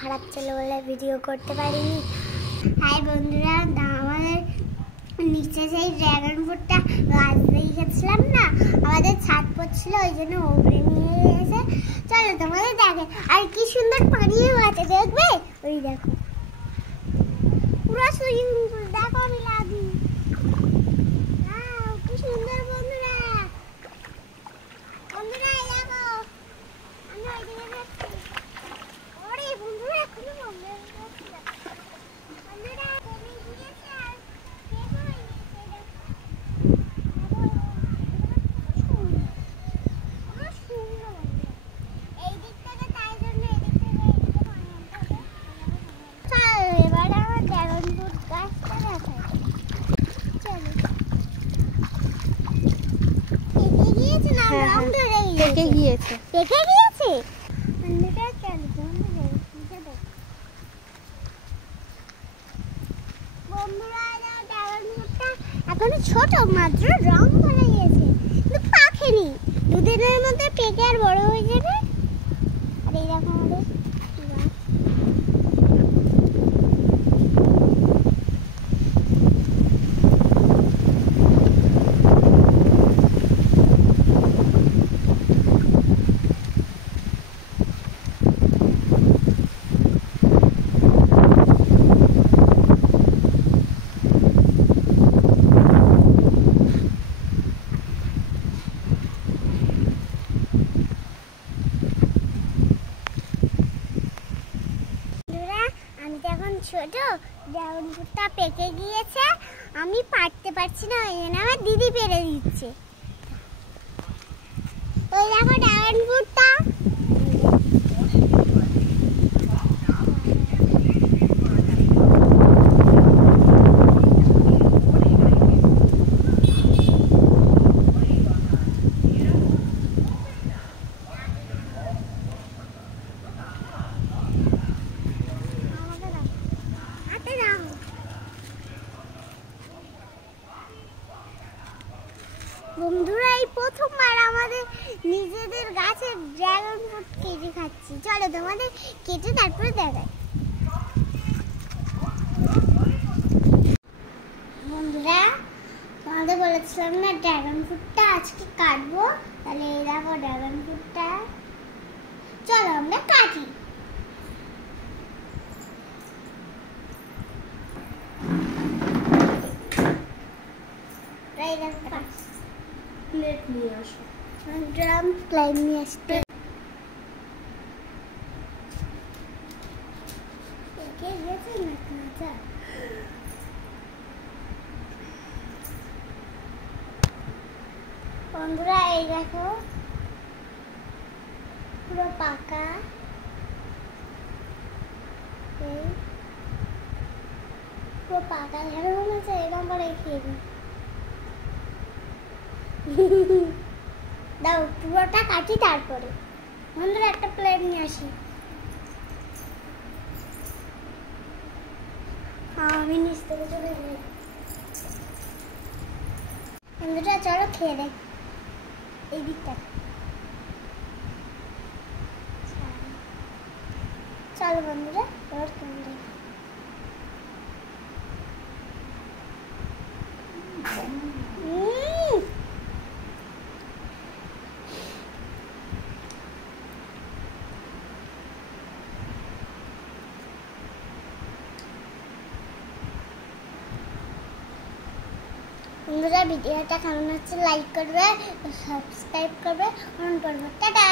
খারাপ ছিল বলে ভিডিও করতে পারিনি। হাই বন্ধুরা, আমাদের নিচে সেই ড্রাগন ফ্রুটটা গাছ দেখেছিলাম না, আমাদের ছাদ পড়ছিল, ওই জন্য উপরে নিয়ে এসে চলো তোমাদের দেখে। আর কি সুন্দর পানিও আছে, দেখবে? ওই দেখো পুরো সুইমিং পুল, দেখো আমি লাভি। কি সুন্দর বন্ধুরা, বন্ধুরা এই দেখো আমি ওইদিকে যাচ্ছি। ওরে বন্ধুরা এখনো বন্ধুরা কমে গিয়েছে আর শেষ হয়ে গিয়েছে। এই দিক থেকে তাই জন্য এদিক থেকে এদিকে পানি আনতে হবে। চলো এবার আমার ড্রাগন ফ্রুট গাছটা দেখাই। চলো পেকে গিয়েছে না, রং ধরে পেকে গিয়েছে। পেকে গিয়েছে বন্ধুরা, চলো বন্ধুরা ড্রাগন ফ্রুটটা এখনো ছোট, মাত্র রং ধরে গিয়েছে, কিন্তু পাকেনি। দুদিনের মধ্যে পেকে আর বড় হয়ে যাবে। আর এই দেখো আমাদের ছোট ড্রাগন ফ্রুটটা পেকে গিয়েছে, আমি পারতে পারছি না, ওই জন্য আমার দিদি পেরে দিচ্ছে। ওই দেখো ড্রাগন ফ্রুটটা বন্ধুরা, এই প্রথমবার আমাদের নিজেদের গাছের ড্রাগন ফ্রুট কেটে খাচ্ছি। চলো তোমাদের কেটে তারপরে দেখাই। বন্ধুরা, তোমাদের বলেছিলাম না ড্রাগন ফ্রুটটা আজকে কাটবো, তাহলে এই দেখো ড্রাগন ফ্রুটটা, চলো আমরা কাটি। প্লেট নিয়ে আসো, ড্রাম প্লেট নিয়ে আসতে। বন্ধুরা এই দেখো পুরো পাকা, পুরো পাকা ঝাড়ু হয়েছে, এরকম করে খেয়ে দিই। দাও পুরোটা কাটি, তারপরে বন্ধুরা একটা প্লেট নিয়ে আসি। আমি নিচ থেকে চলে যাই। বন্ধুরা চলো খেয়ে দেখ এই দিকটা। চলো বন্ধুরা এবার খেয়ে দেখ। বন্ধুরা ভিডিওটা কেমন হচ্ছে লাইক করবে, সাবস্ক্রাইব করবে, অন করবে। টাটা।